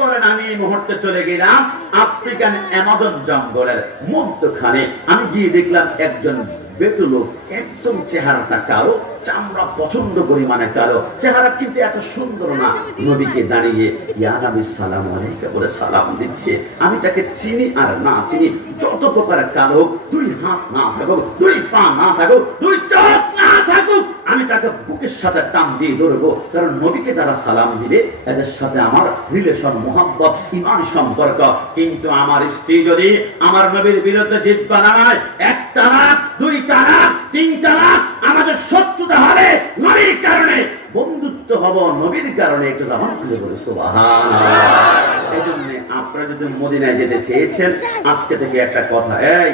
করেন আমি এই মুহূর্তে চলে গেলাম আফ্রিকান অ্যামাজন জঙ্গলের মধ্যখানে। আমি গিয়ে দেখলাম একজন বেটু লোক, একদম চেহারাটা কালো, চামড়া প্রচন্ড পরিমাণে কালো, চেহারা কিন্তু এত সুন্দর না। নবীকে দাঁড়িয়ে ইয়া নবী সালাম আলাইকা বলে সালাম দিচ্ছে। আমি তাকে চিনি আর না চিনি, যত প্রকার কালো, দুই হাত না থাকুক, দুই পা না থাকুক, দুই চোখ না থাকুক, আমি তাকে বুকের সাথে টান দিয়ে ধরবো। কারণ নবীকে যারা সালাম দিবে এদের সাথে আমার রিলেশন, মোহাব্বত, ঈমান সম্পর্ক। কিন্তু আমার স্ত্রী যদি আমার নবীর বিরুদ্ধে জিদ বানায়, একটা না, দুইটা না, তিনটা না, আমাদের শত্রুতা হবে নবীর কারণে, বন্ধুত্ব হব নবীর কারণে। একটু জামান খুলে বলে সুবহানাল্লাহ। এই জন্য আপনারা যদি মদিনায় যেতে চেয়েছেন, আজকে থেকে একটা কথা, এই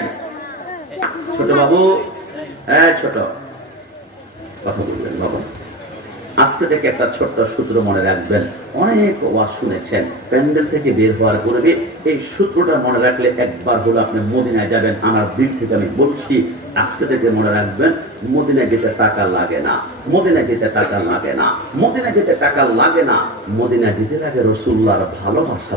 ছোট বাবু, ছোট কথা বলবেন বাবা, আজকে থেকে একটা ছোট্ট সূত্র মনে রাখবেন। অনেক ওয়াজ শুনেছেন, প্যান্ডেল থেকে বের হওয়ার পূর্বে এই সূত্রটা মনে রাখলে একবার হলো আপনি মদিনায় যাবেন। আমার দিক থেকে আমি বলছি, আজকে থেকে মনে রাখবেন, মদিনায় যেতে টাকা লাগে না, মদিনায় যেতে টাকা লাগে না, মদিনায় যেতে টাকা লাগে না, মদিনায় যেতে লাগে রাসূলুল্লাহর ভালোবাসা।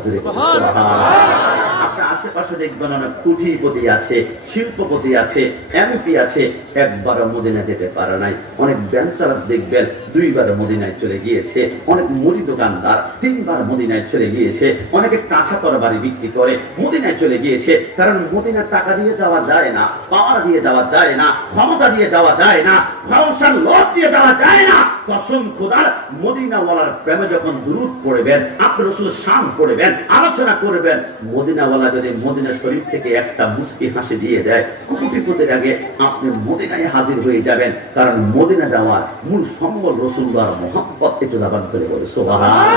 আপনার আশেপাশে দেখবেন অনেক কোটিপতি আছে, শিল্পপতি আছে, এমপি আছে, একবার মদিনায় যেতে পারে নাই। অনেক বেঞ্চারাত দেখবেন দুইবার মদিনায় চলে গিয়েছে, অনেক মুদি দোকানদার তিনবার মদিনায় চলে গিয়েছে, অনেকে কাঁচা তরবারি বিক্রি করে মদিনায় চলে গিয়েছে। কারণ মদিনার টাকা দিয়ে যাওয়া যায় না, পাওয়ার দিয়ে যাওয়া যায় না, ক্ষমতা দিয়ে যাওয়া যায় না, ভরসার লোভ দিয়ে যাওয়া যায় না। কসম খোদার, মদিনাওয়ালার প্রেমে যখন দুরূদ পড়বেন, আপনি রাসূলের শান পড়বেন, আলোচনা করবেন, মদিনাওয়ালা যদি মদিনা শরীফ থেকে একটা মুস্কি হাসি দিয়ে দেয়, কোটিপতির আগে আপনি মদিনায় হাজির হয়ে যাবেন। কারণ মদিনা যাওয়ার মূল সম্বল রাসূলুল্লাহর মুহাব্বত। একটু জবান করে বলে সুবহানাল্লাহ।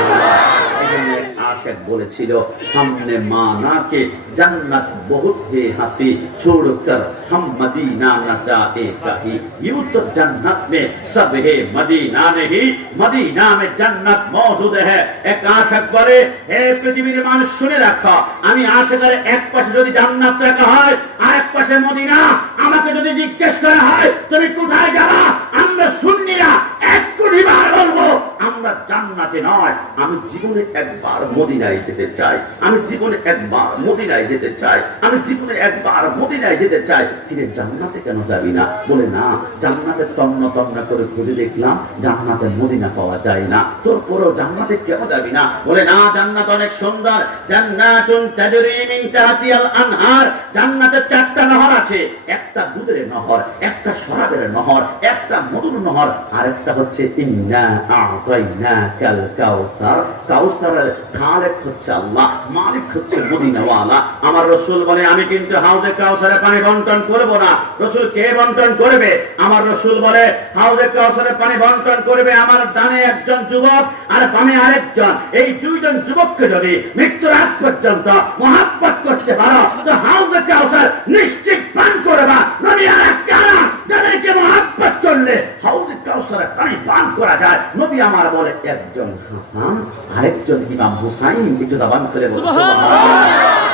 আশেক বলেছিল, हमने माना के जन्नत बहुत है हंसी छोड़कर हम मदीना न जाए कहीं, यूं तो जन्नत में सब है मदीना नहीं, मदीना में जन्नत मौजूद है। एक आशेक বলে, হে পৃথিবীর মানুষ শুনে রাখো, আমি আশেকের এক পাশে যদি জান্নাত রাখা হয়, আরেক পাশে মদিনা, আমাকে যদি জিজ্ঞেস করা হয় তুমি কোথায় যাবা, আমরা সুন্নিরা এক কোটি বার বলবো আমরা জান্নাতে নয়, আমি জীবনে একবার মদিনায় যেতে চাই, আমি জীবনে একবার মদিনায় যেতে চাই, আমি জীবনে একবার মদিনায় যেতে চাই। কিরে জান্নাতে কেন যাবি না? বলে না, জান্নাতে তন্ন তন্ন করে খুঁজে দেখলাম জান্নাতে মদিনা পাওয়া যায় না, তোর পরেও জান্নাতে কেন যাবি না? বলে না, জান্নাত অনেক সুন্দর, জান্নাতুন তাজরি মিন তাহতিহাল আনহার, জান্নাতে চারটা নহর আছে, একটা দুধের নহর, একটা শরাবের নহর, একটা মধুর নহর, আর একটা হচ্ছে ইন্না আ'তাইনাকাল কাউসার। কাউসারের খালেক হচ্ছে আল্লাহ, মালিক হচ্ছে মদিনাওয়ালা। আমার রাসূল বলে, আমি কিন্তু হাউজে কাউসারে পানি বন্টন করব না। রাসূল কে বন্টন করবে? আমার রাসূল বলে, হাউজে কাউসারে পানি বন্টন করবে আমার ডানে একজন যুবক আর বামে আরেকজন। এই দুইজন যুবককে যদি মৃত্যুর আগ পর্যন্ত মহব্বত করতে পারো তো হাউজে কাউসার নিশ্চিত পান করবা। নবী আর কারা যাদেরকে মহব্বত করলে হাউজে কাউসারে পানি পান করা যায়। নবী আমার বলে, একজন হাসান আরেকজন ইমাম হুসাইন। একটু জবান করে বলো সুবহানাল্লাহ।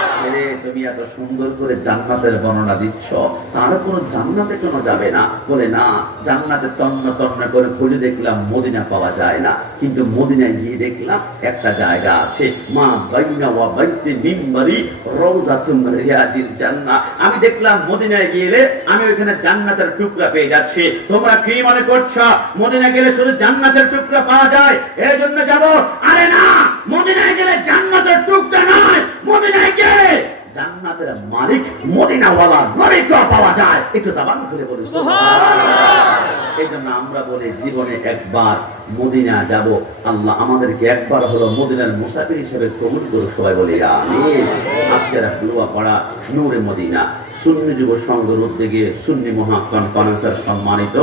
তুমি এত সুন্দর করে জান্নাতের বর্ণনা দিচ্ছ, তারপর জান্নাতে কেন যাবে না? বলে না, জান্নাতে তন্ন তন্ন করে খুঁজে দেখলাম মদিনা পাওয়া যায় না, কিন্তু মদিনায় গিয়ে দেখলাম একটা জায়গা আছে, মা বাইনা ওয়া বাইতি মিম্বারি রওজাতুম রিয়াজিল জান্নাহ। আমি দেখলাম মদিনায় গেলে আমি ওখানে জান্নাতের টুকরা পেয়ে যাচ্ছি। তোমরা কি মনে করছো মদিনা গেলে শুধু জান্নাতের টুকরা পাওয়া যায় এই জন্য যাব? আরে না, মদিনায় গেলে জান্নাতের টুকরা নয়, মদিনায় গেলে জান্নাতের মালিক মদিনাওয়ালা নবীকে পাওয়া যায়। একটু জবান খুলে বলি সুবহানাল্লাহ। এই জন্য আমরা বলি জীবনে একবার মদিনা যাব, আল্লাহ আমাদেরকে একবার হলো মদিনার মুসাফির হিসেবে কবুল করুক। সবাই বলি আমিন। আজকের ফুলুয়া পাড়া নূরে মদিনা সুন্নি যুব সংঘের উদ্যোগে সুন্নি মহা কনফারেন্সের সম্মানিত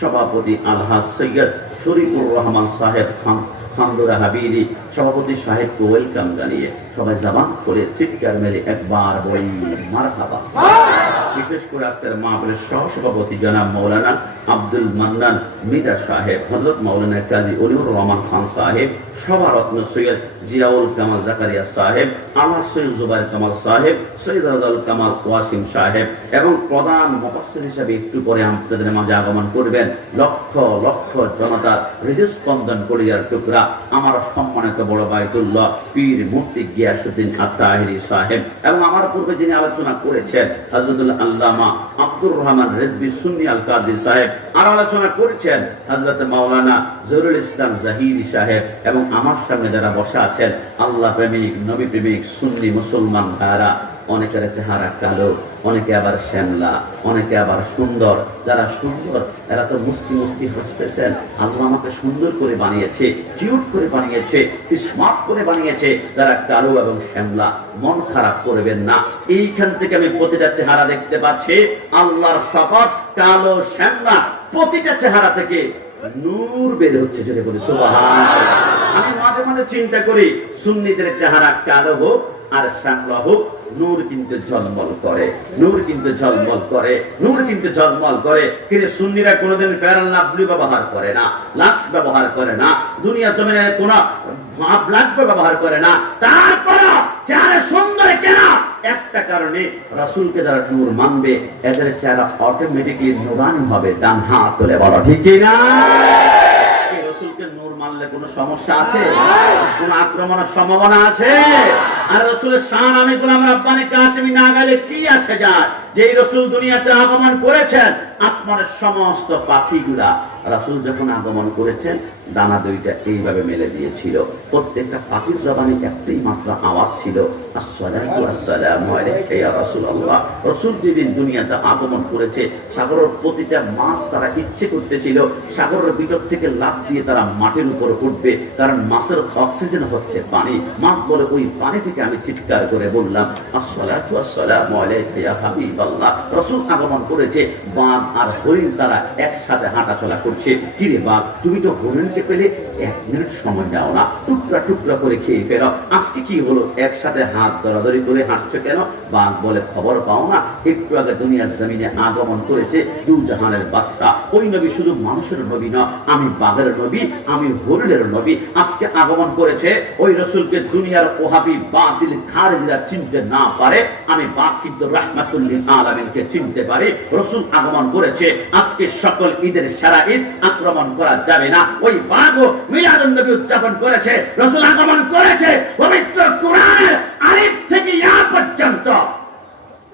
সভাপতি আলহাজ সৈয়দ শরীফুর রহমান সাহেব খানদুরা হাবিলি সভাপতি সাহেবকে ওয়েলকাম জানিয়ে সবাই জবান করে চিৎকার মেলে একবার বলি মারহাবা। বিশেষ করে আজকের মাহফিলের সহ সভাপতি জনাব মাওলানা আব্দুল মান্নান মিদা সাহেব, হযরত মাওলানা কাজী অলিউর রহমান খান সাহেব, সভারত্ন সৈয়দ জিয়াউল কামাল জাকারিয়া সাহেব, আল্লাহ সৈয়দ জুবাইর কামাল সাহেব, সৈয়দ রাজাউল কামাল ওয়াসিম সাহেব এবং প্রধান মুফাসসির হিসেবে একটু পরে আপনাদের মাঝে আগমন করবেন লক্ষ লক্ষ জনতার হৃদস্পন্দন কলিজার টুকরা আমার সম্মানিত বড় বায়তুল্লাহ পীর মুফতি গিয়াসউদ্দিন আত-তাহিরি সাহেব এবং আমার পূর্বে যিনি আলোচনা করেছেন হযরতুল আল্লামা আব্দুর রহমান রিজভী সুন্নি আল কাদি সাহেব, আর আলোচনা করেছেন হযরত মাওলানা জহুরুল ইসলাম জাহিরি সাহেব এবং আমার সামনে যারা বসা আছেন আল্লাহ প্রেমিক নবী প্রেমিক সুন্নি মুসলমান ভাইরা। অনেকের চেহারা কালো, অনেকে আবার শ্যামলা, অনেকে আবার সুন্দর। যারা সুন্দর এরা তো মুস্কি মুস্কি হাসতেছেন। আল্লাহ আমাকে সুন্দর করে বানিয়েছে, কিউট করে বানিয়েছে, স্মার্ট করে বানিয়েছে। যারা কালো এবং শ্যামলা মন খারাপ করবেন না। এইখান থেকে আমি প্রতিটা চেহারা দেখতে পাচ্ছি। আল্লাহর শপথ, কালো শ্যামলা প্রতিটা চেহারা থেকে নূর বের হচ্ছে। যদি বলি সুবহানাল্লাহ। আমি মাঝে মাঝে চিন্তা করি সুন্নিদের চেহারা কালো হোক আর শ্যামলা হোক, নূর কিন্তু ঝলমল করে, নূর কিন্তু ঝলমল করে, নূর কিন্তু ঝলমল করে। কিন্তু সুন্নিরা কোনোদিন ফেয়ার এন্ড লাভলি ব্যবহার করে না, লাক্স ব্যবহার করে না, দুনিয়া জমিনের কোন লাগবে ব্যবহার করে না। তারপর চেহারা সুন্দর কেন? একটা কারণে রাসূলকে যারা নূর মানবে এদের চেহারা অটোমেটিক্যালি নূরানি হবে। ডান হাত তুলে বলো ঠিক কি না? রাসূলকে নূর মানলে কোনো সমস্যা আছে? কোন আক্রমণের সম্ভাবনা আছে? আর রাসূলের শান আমি গোলাম রাব্বানি কাসেমি না গাইলে কি আসে যায়? যেই রাসূল দুনিয়াতে আগমন করেছেন, আসমানের সমস্ত পাখিগুলা রাসূল যখন আগমন করেছেন ডানা দুইটা এইভাবে মেলে দিয়েছিল। প্রত্যেকটা পাখির জবানে একটাই মাত্র আওয়াজ ছিল, আসসালাতু ওয়াসসালামু আলাইকা ইয়া রাসূলুল্লাহ। রাসূল যেদিন দুনিয়াতে আগমন করেছে সাগরের প্রতিটা মাছ তারা ইচ্ছে করতেছিল সাগরের ভিতর থেকে লাফ দিয়ে তারা মাটির উপর উঠবে, কারণ মাছের অক্সিজেন হচ্ছে পানি। মাছ বলে ওই পানি থেকে আমি চিৎকার করে বললাম, আসসালাতু ওয়াসসালামু আলাইকা ইয়া হাবিবাল্লাহ। রাসূল আগমন করেছে। বাঘ আর হরিণ তারা একসাথে হাঁটাচলা করছে। কি রে বাঘ, তুমি তো হরিণকে পেলে 1 মিনিট সময় দাও না, টুকরা টুকরা করে খেয়ে ফেরো। আজকে কি হলো, একসাথে হাত ধরাধরি করে হাঁটছো কেন? বাঘ বলে, খবর পাও না একটু আগে দুনিয়ার জমিনে আগমন করেছে দু জাহানের বাদশা। ওই নবী শুধু মানুষের নবী না, আমি বাঘের নবী, আমি হরিণের নবী। আজকে আগমন করেছে। ওই রাসূলকে দুনিয়ার ওহাবি বাতিল খারিজিরা চিনতে না পারে, আমি বাঘ কিন্তু রাহমাতুল লিল আলামিনকে চিনতে পারি। রাসূল আগমন করেছে। আজকে সকল ঈদের সেরা ঈদ, আক্রমণ করা যাবে না। ওই বাঘও মিলাদুন নবী উদযাপন করেছে। রাসূল আগমন করেছে। পবিত্র কোরআনের আলিফ থেকে ইয়া পর্যন্ত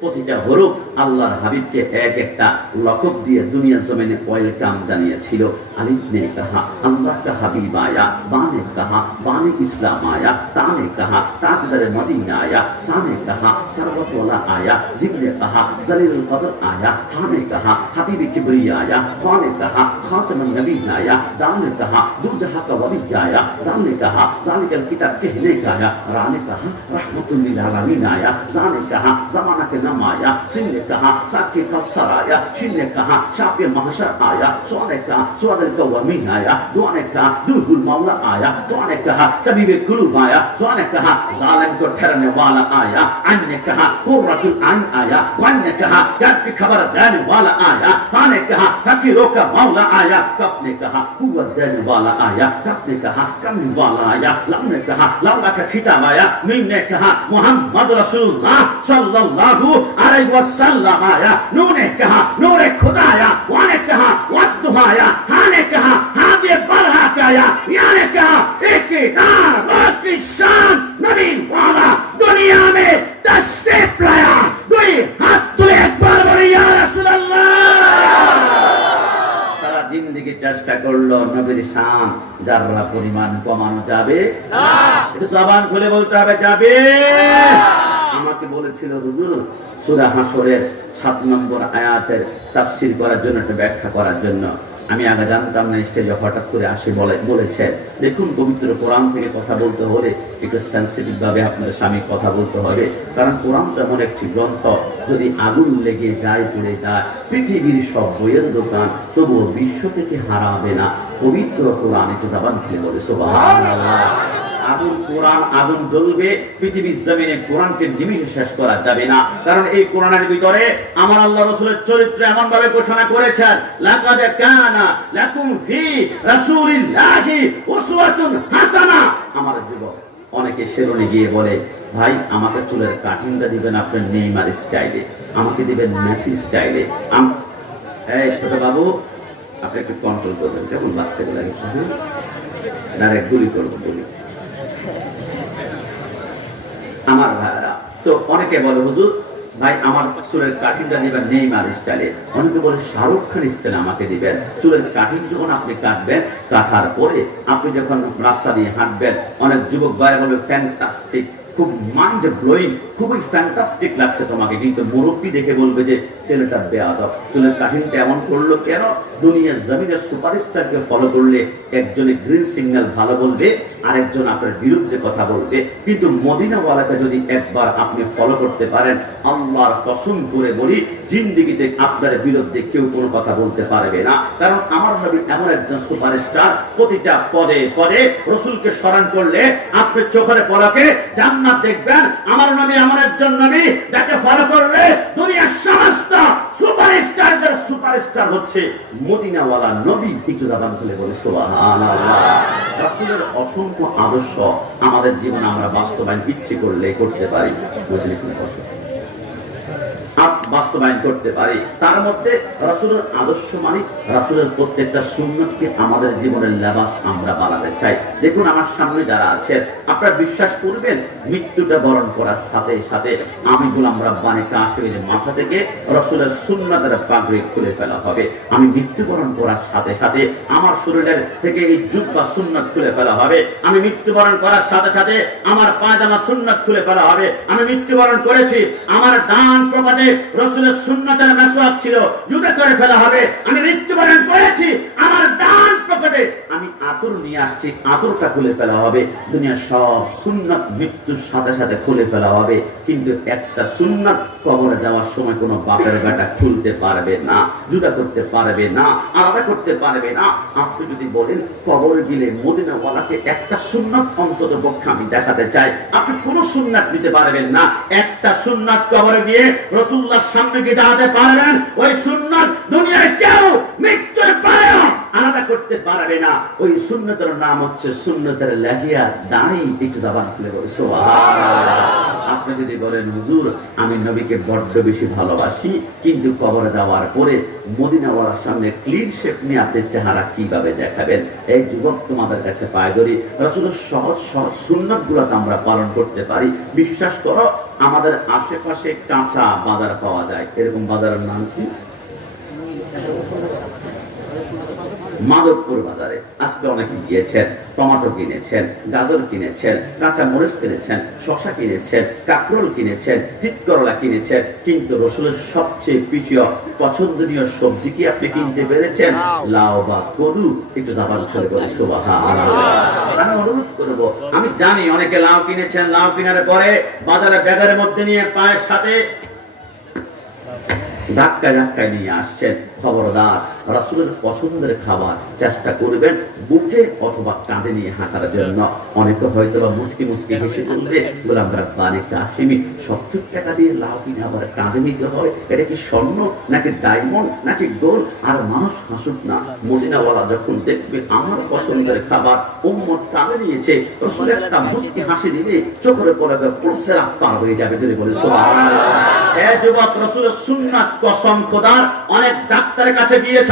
প্রতিটা হরফ আল্লাহর হাবিবকে এক একটা লকব দিয়ে দুনিয়া জমিনে ওয়েলকাম জানিয়েছিল। আলিফ ने कहा अल्लाह का हबीब आया, बा ने कहा बाने इस्लाम आया, ता ने कहा ताजदार मदीना आया, सा ने कहा सरवत वाला आया, जिम ने कहा जलीलुल कदर आया, हा ने कहा हबीब किबरिया आया, खा ने कहा खातमुन नबीन आया, दाल ने कहा दू जहां का वली आया, जान ने कहा जालिकल किताब कहने का आया, रा ने कहा रहमतुल लिल आलमीन आया, जा ने कहा जमाना के नाम आया, सिन ने कहा साके कौसर आया, शिन ने कहा शाफे महशर आया, सो ने कहा सुअदल कवामीन आया, दुआ ने कहा दुहुल मौला आया, दुआ ने कहा तबीबे कुलूब आया, सो ने कहा जालिम को ठहरने वाला आया, अन ने कहा कुर्रतुल आइन आया, वन ने कहा याद की खबर देने वाला आया, फा ने कहा फकीरों का मौला आया, कफ ने कहा कुव्वत देने वाला आया, कफ ने कहा कमी वाला आया, लम ने कहा लौला का खिताब आया, मीम ने कहा मुहम्मद रसूलुल्लाह सल्लल्लाहु अलैहि वसल्लम आया, नूर ने कहा नूरे खुदा आया, वा ने कहा वद्दुहा आया, हा ने कहा हादे बरहा आया, या ने कहा एक की शान नबी वाला दुनिया में तशरीफ लाया। दुई हाथ तुले एक बार बोले या रासूलुल्लाह। सारा जिंदगी চেষ্টা করলো নবীর শান যারা পরিমাণ কমানো যাবে না। একটু জবান খুলে বলতে হবে যাবে। আমাকে বলেছিল হুজুর সূরা হাসরের 7 নম্বর আয়াতের তাফসীর করার জন্য, একটা ব্যাখ্যা করার জন্য। আমি আগে জানতাম না, স্টেজে হঠাৎ করে আসে বলেছে দেখুন পবিত্র কোরআন থেকে কথা বলতে হলে একটু সেন্সিটিভ ভাবে আপনার স্বামী কথা বলতে হবে, কারণ কোরআন তো এমন একটি গ্রন্থ যদি আগুন লেগে যায় পুড়ে যায় পৃথিবীর সব বইয়ের দোকান তবুও বিশ্ব থেকে হারাবে না পবিত্র কোরআন। একটু জবান খুলে বলে সুবহানাল্লাহ। আগুন, কোরআন আগুন জ্বলবে পৃথিবীর জমিনে, কোরআনকে নিমিষে শেষ করা যাবে না। কারণ এই কোরআনের ভিতরে আমার আল্লাহ রাসূলের চরিত্র এমন ভাবে ঘোষণা করেছেন, লাকাদ কানা লাকুম ফি রাসূলিল্লাহি উসওয়াতুন হাসানা। আমার যুবক অনেকে সেলুনে গিয়ে বলে, ভাই আমাকে চুলের কাটিংটা দিবেন আপনার নেইমার স্টাইলে, আমাকে দিবেন মেসি স্টাইলে। এই ছোট বাবু, আপনি একটু কন্ট্রোল করবেন, কেমন বাচ্চাগুলো ডাইরেক্ট গুলি করবো গুলি। আমার ভাইরা তো অনেকে বলে, হুজুর ভাই আমার চুলের কাটিংটা দিবেন নেইমার স্টাইলে, অনেকে বলে শাহরুখ খান স্টাইলে আমাকে দিবেন। চুলের কাটিং যখন আপনি কাটবেন, কাটার পরে আপনি যখন রাস্তা দিয়ে হাঁটবেন, অনেক যুবক ভাই বলবে ফ্যান্টাস্টিক, খুব মাইন্ড ব্লোয়িং, খুবই ফ্যান্টাস্টিক লাগছে তোমাকে। কিন্তু মুরব্বী দেখে বলবে যে ছেলেটা বেয়াদব, চুলের কাহিনীটা এমন করলো কেন? দুনিয়ার জমিনের সুপারস্টারকে ফলো করলে একজনে গ্রিন সিগন্যাল ভালো বলবে, আরেকজন আপনার বিরুদ্ধে কথা বলবে। কিন্তু মদিনাওয়ালাকে যদি একবার আপনি ফলো করতে পারেন, আল্লাহর কসম করে বলি জিন্দেগিতে আপনার বিরুদ্ধে কেউ কোনো কথা বলতে পারবে না। কারণ আমার নবী এমন একজন সুপারস্টার, প্রতিটা পদে পদে রাসূলকে স্মরণ করলে আপনি চোখের পলকে জান্নাত দেখবেন। আমার নবী এমন একজন নবী যাকে ফলো করলে দুনিয়ার সমস্ত সুপারস্টারদের সুপারস্টার হচ্ছে মদিনাওয়ালা নবী। একটু জবান খুলে বলে সুবহানাল্লাহ। রাসূলের অসংখ্য আদর্শ আমাদের জীবনে আমরা বাস্তবায়ন ইচ্ছে করলে করতে পারি, বাস্তবায়ন করতে পারি। তার মধ্যে রাসূলের আদর্শ মানে রাসূলের প্রত্যেকটা সুন্নতকে আমাদের জীবনের লেবাস আমরা বানাতে চাই। দেখুন আমার সামনে যারা আছেন, আপনারা বিশ্বাস করবেন মৃত্যুটা বরণ করার সাথে সাথে আমি গোলাম রাব্বানী কাশিমের মাথা থেকে রাসূলের সুন্নতের পাগড়ি খুলে ফেলা হবে। আমি মৃত্যুবরণ করার সাথে সাথে আমার শরীরের থেকে এই জুব্বা সুন্নত খুলে ফেলা হবে। আমি মৃত্যুবরণ করার সাথে সাথে আমার পায়জামা সুন্নত খুলে ফেলা হবে। আমি মৃত্যুবরণ করেছি, আমার ডান প্রপাতে রাসূলের সুন্নতের মেসওয়াক ছিল, জুতা করে ফেলা হবে। আমি মৃত্যুবরণ করেছি, আমার ডান পকেটে আমি আতর নিয়ে আসছি, আতরটা খুলে ফেলা হবে। দুনিয়ার সব সুন্নাত মৃত্যুর সাথে সাথে খুলে ফেলা হবে। কিন্তু একটা সুন্নাত কবরে যাওয়ার সময় কোনো বাপের বেটা খুলতে পারবে না, জুতা করতে পারবে না, আলাদা করতে পারবে না। আপনি যদি বলেন কবরে গেলে মদিনাওয়ালাকে একটা সুন্নাত অন্তত পক্ষে আমি দেখাতে চাই, আপনি কোনো সুন্নাত দিতে পারবেন না। একটা সুন্নাত কবরে গিয়ে রাসূলুল্লাহর সামনে গিয়ে দাঁড়াতে পারবেন, ওই সুন্নাত দুনিয়ায় কেউ মৃত্যুর পরে আলাদা করতে পারবে না। ওই সুন্নতের নাম হচ্ছে সুন্নতের লাহিয়া দাড়ি। একটু জবান খুলে বলে সুবহানাল্লাহ। আপনি যদি বলেন হুজুর আমি নবীকে বড্ড বেশি ভালোবাসি, কিন্তু কবরে যাওয়ার পরে মদিনাওয়ালার সামনে ক্লিন শেপ নিয়ে আপনি চেহারা কিভাবে দেখাবেন? এই যুবক তোমাদের কাছে পায় ধরি, রাসূলের সহজ সহজ সুন্নাতগুলো আমরা পালন করতে পারি। বিশ্বাস করো আমাদের আশেপাশে কাঁচা বাজার পাওয়া যায়। এরকম বাজারের নাম কি? মাধবপুর বাজারে আজকে অনেকে গিয়েছেন, টমেটো কিনেছেন, গাজর কিনেছেন, কাঁচা মরিচ কিনেছেন, শসা কিনেছেন, কাঁকরোল কিনেছেন, তিতকরলা কিনেছেন, কিন্তু রাসূলের সবচেয়ে প্রিয় পছন্দনীয় সবজি কি আপনি কিনতে পেরেছেন? লাউ বা কদু। একটু জবান করে বলে সুবহানাল্লাহ। আমি অনুরোধ করব, আমি জানি অনেকে লাউ কিনেছেন, লাউ কেনার পরে বাজারে ব্যাগের মধ্যে নিয়ে পায়ের সাথে ধাক্কা ধাক্কা নিয়ে আসছেন। খবরদার, রাসূলের পছন্দের খাবার চেষ্টা করবেন বুকে অথবা কাঁধে নিয়ে হাঁটার জন্য। অনেকে হয়তো বা মুসকি মুসকি হেসে বলবে গোলাম রাব্বানী কাশিমি 70 টাকা দিয়ে লাউ কিনে আবার কাঁধে নিতে হয়, এটা কি স্বর্ণ নাকি ডায়মন্ড নাকি গোল্ড? আর মানুষ হাসুক না, মদিনাওয়ালা যখন দেখবে আমার পছন্দের খাবার উম্মত কাঁধে নিয়েছে, রাসূল একটা মুসকি হাসি দিবে, চোখের পরে পলসেরা পার হয়ে যাবে। যদি বলে সুবহানাল্লাহ। এ যুবক, রাসূলের সুন্নাত কসম খোদার, অনেক ডাক্তারের কাছে গিয়েছ,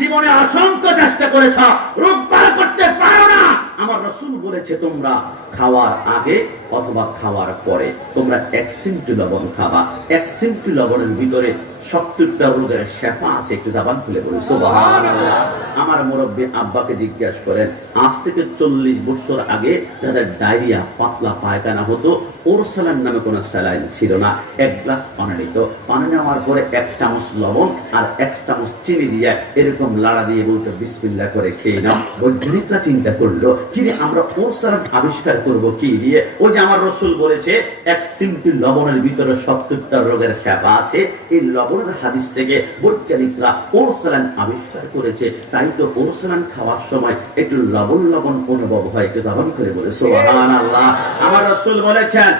জীবনে অসংখ্য চেষ্টা করেছ, রোগ পার করতে পারো না। আমার রাসূল বলেছে তোমরা খাওয়ার আগে অথবা খাওয়ার পরে তোমরা 1 চিমটি লবণ খাবা। 1 চিমটি লবণের ভিতরে 70টা রোগের শেফা আছে। একটু জবান খুলে বলি সুবহানাল্লাহ। আমার মুরব্বী আব্বাকে জিজ্ঞাসা করেন, আজ থেকে 40 বছর আগে যাদের ডায়রিয়া পাতলা পায়খানা হতো, ওরসালান নামে কোনো স্যালাইন ছিল না। 1 গ্লাস পানি নিত, পানি নেওয়ার পরে 1 চামচ লবণ আর 1 চামচ চিনি দিয়ে এরকম লাড়া দিয়ে বলতো বিসমিল্লাহ করে খেয়ে নাও। বৈজ্ঞানিকরা চিন্তা করলো, কিরে আমরা ওরসালান আবিষ্কার করব কি দিয়ে? ওই যে আমার রাসূল বলেছে এক সিমটি লবণের ভিতরে 70টা রোগের সেবা আছে। এই লবণের হাদিস থেকে বৈজ্ঞানিকরা ওরসালান আবিষ্কার করেছে। তাই তো ওরসালান খাওয়ার সময় একটু লবণ লবণ অনুভব হয়। একটু জবান করে বলে সুবহানাল্লাহ। আমার রাসূল বলেছেন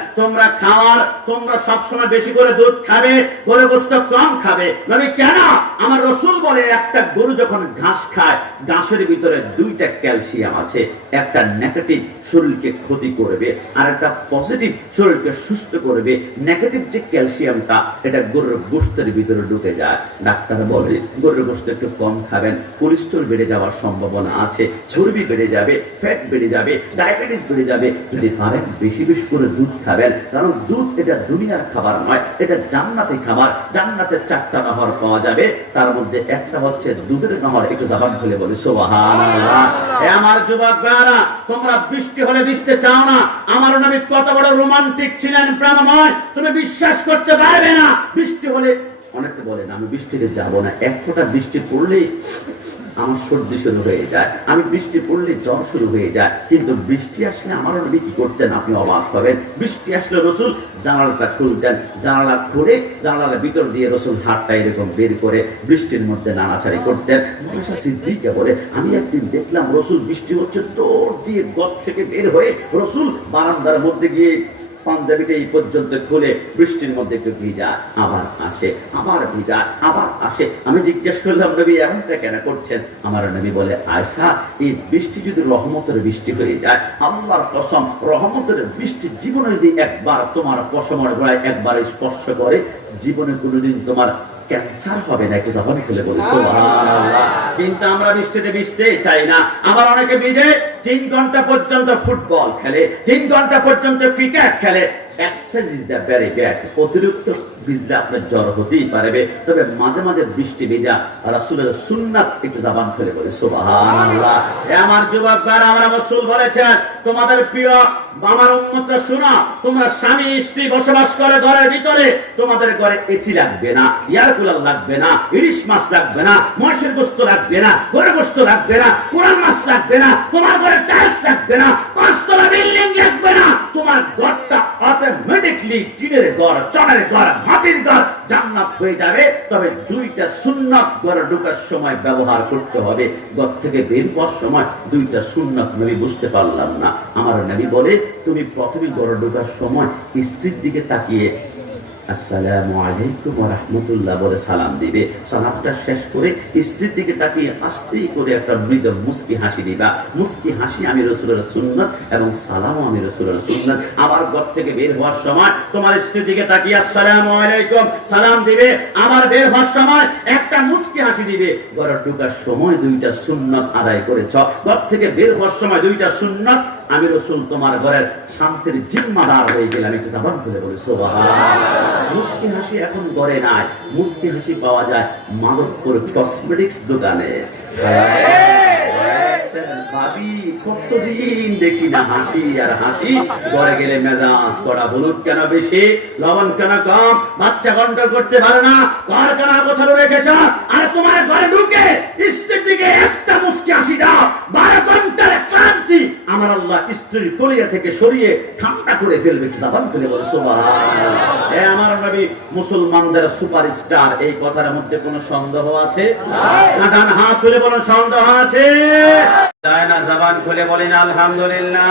তোমরা সব সময় বেশি করে দুধ খাবে, গরুর গোশত কম খাবে। নবী কেন? আমার রাসূল বলে একটা গরু যখন ঘাস খায়, ঘাসের ভিতরে 2টা ক্যালসিয়াম আছে। একটা নেগেটিভ শরীরকে ক্ষতি করবে, আর একটা পজিটিভ শরীরকে সুস্থ করবে। নেগেটিভ যে ক্যালসিয়ামটা এটা গরুর গোশতের ভিতরে ঢুকে যায়। ডাক্তার বলে গরুর গোশত একটু কম খাবেন, কোলেস্টেরল বেড়ে যাওয়ার সম্ভাবনা আছে, চর্বি বেড়ে যাবে, ফ্যাট বেড়ে যাবে, ডায়াবেটিস বেড়ে যাবে। যদি পারেন বেশি বেশি করে দুধ খাবেন, কারণ দুধ এটা দুনিয়ার খাবার নয়, এটা জান্নাতি খাবার। জান্নাতের 4টা নহর পাওয়া যাবে, তার মধ্যে একটা হচ্ছে দুধের নহর। একটু জবান খুলে বলি সুবহানাল্লাহ। আমার যুবক ভাইরা, তোমরা বৃষ্টি হলে ভিজতে চাও না। আমার নবী কত বড় রোমান্টিক ছিলেন, প্রেমময়, তুমি বিশ্বাস করতে পারবে না। বৃষ্টি হলে অনেকে বলেন আমি বৃষ্টিতে যাব না, এক ফোঁটা বৃষ্টি পড়লেই আমার সর্দি শুরু হয়ে যায়, আমি বৃষ্টি পড়লে জ্বর শুরু হয়ে যায়। কিন্তু বৃষ্টি আসলে আমার নবী কি করতেন আপনি অবাক হবেন। বৃষ্টি আসলে রাসূল জানালাটা খুলতেন, জানালা খুলে জানালার ভিতর দিয়ে রাসূল হাতটা এরকম বের করে বৃষ্টির মধ্যে নাড়াচাড়ি করতেন। আয়েশা সিদ্দিকা বলে আমি একদিন দেখলাম রাসূল বৃষ্টি হচ্ছে, দৌড় দিয়ে ঘর থেকে বের হয়ে রাসূল বারান্দার মধ্যে গিয়ে পাঞ্জাবিটা এই পর্যন্ত খুলে বৃষ্টির মধ্যে একটু ভিজা, আবার আসে, আবার ভিজা, আবার আসে। আমি জিজ্ঞেস করলাম নবী এমনটা কেন করছেন? আমার নবী বলে আয়েশা, এই বৃষ্টি যদি রহমতের বৃষ্টি হয়ে যায়, আল্লাহর কসম রহমতের বৃষ্টি জীবনে যদি একবার তোমার পশমের গোড়ায় একবার স্পর্শ করে, জীবনে কোনোদিন তোমার ক্যান্সার হবে না। একটু জবান খুলে বলি সুবহানাল্লাহ। কিন্তু আমরা বৃষ্টিতে ভিজতে চাই না। আবার অনেকে ভিজে 3 ঘন্টা পর্যন্ত ফুটবল খেলে, 3 ঘন্টা পর্যন্ত ক্রিকেট খেলে। Exercise is the very bad. অতিরিক্ত ভিজলে আপনার জ্বর হতেই পারবে, তবে মাঝে মাঝে বৃষ্টি ভিজা রাসূলের সুন্নাত। একটু জবান খুলে বলি সুবহানাল্লাহ। আমার যুবক ভাইরা, আমার রাসূল বলেছেন তোমাদের প্রিয় আমার উম্মতরা শোনো, তোমরা স্বামী স্ত্রী বসবাস করে ঘরের ভিতরে, তোমাদের ঘরে এসি লাগবে না, এয়ার কুলার লাগবে না, ইলিশ মাছ লাগবে না, মহিষের গোশত লাগবে না, গরুর গোশত লাগবে না, কোরাল মাছ লাগবে না, তোমার ঘরে টাইলস লাগবে না, 5তলা বিল্ডিং লাগবে না। তোমার ঘরটা অটোমেটিকলি টিনের ঘর, চটের ঘর, মাটির ঘর জান্নাত হয়ে যাবে। তবে 2টা সুন্নাত ঘরে ঢোকার সময় ব্যবহার করতে হবে। ঘর থেকে বের হওয়ার সময় 2টা সুন্নাত নবী বুঝতে পারলাম না। আমার নবী বলে তুমি প্রথমে ঘরে ঢোকার সময় স্ত্রীর দিকে তাকিয়ে আসসালামু আলাইকুম ওয়া রাহমাতুল্লাহ বলে সালাম দিবে। সালামটা শেষ করে স্ত্রীর দিকে তাকিয়ে আস্তে করে একটা মৃদু মুস্কি হাসি দিবা। মুস্কি হাসি আমি রাসূলের সুন্নাত এবং সালামও আমি রাসূলের সুন্নাত। আবার ঘর থেকে বের হওয়ার সময় তোমার স্ত্রীর দিকে তাকিয়ে আসসালামু আলাইকুম সালাম দিবে। আবার বের হওয়ার সময় একটা মুস্কি হাসি দিবে। ঘরে ঢোকার সময় 2টা সুন্নাত আদায় করেছ, ঘর থেকে বের হওয়ার সময় 2টা সুন্নাত। আমি রাসূল তোমার ঘরের শান্তির জিম্মাদার হয়ে গেলাম। একটু জবান খুলে বলি সুবহানাল্লাহ। মুস্কি হাসি এখন ঘরে নাই, মুস্কি হাসি পাওয়া যায় মাদকপুর কসমেটিক্স দোকানে। ভাবি কতদিন দেখি না হাসি আর হাসি, ঘরে গেলে মেজাজ করা। হলুদ কেন বেশি, লবণ কেন কম, বাচ্চা কন্ট্রোল করতে পারো না, ঘর কেন গোছালো রেখেছ? আরে তোমার ঘরে ঢুকে স্ত্রীর দিকে একটা মুস্কি হাসি দাও, 12 ঘন্টার ক্লান্তি আমার আল্লাহ স্ত্রীর কলিজা থেকে সরিয়ে ঠান্ডা করে ফেলবে। জবান খুলে বলে সুবহানাল্লাহ। আমার নবী মুসলমানদের সুপারস্টার, এই কথার মধ্যে কোনো সন্দেহ আছে? না, ডান হাত তুলে বলুন সন্দেহ আছে? তাই না? জবান খুলে বলেন আলহামদুলিল্লাহ।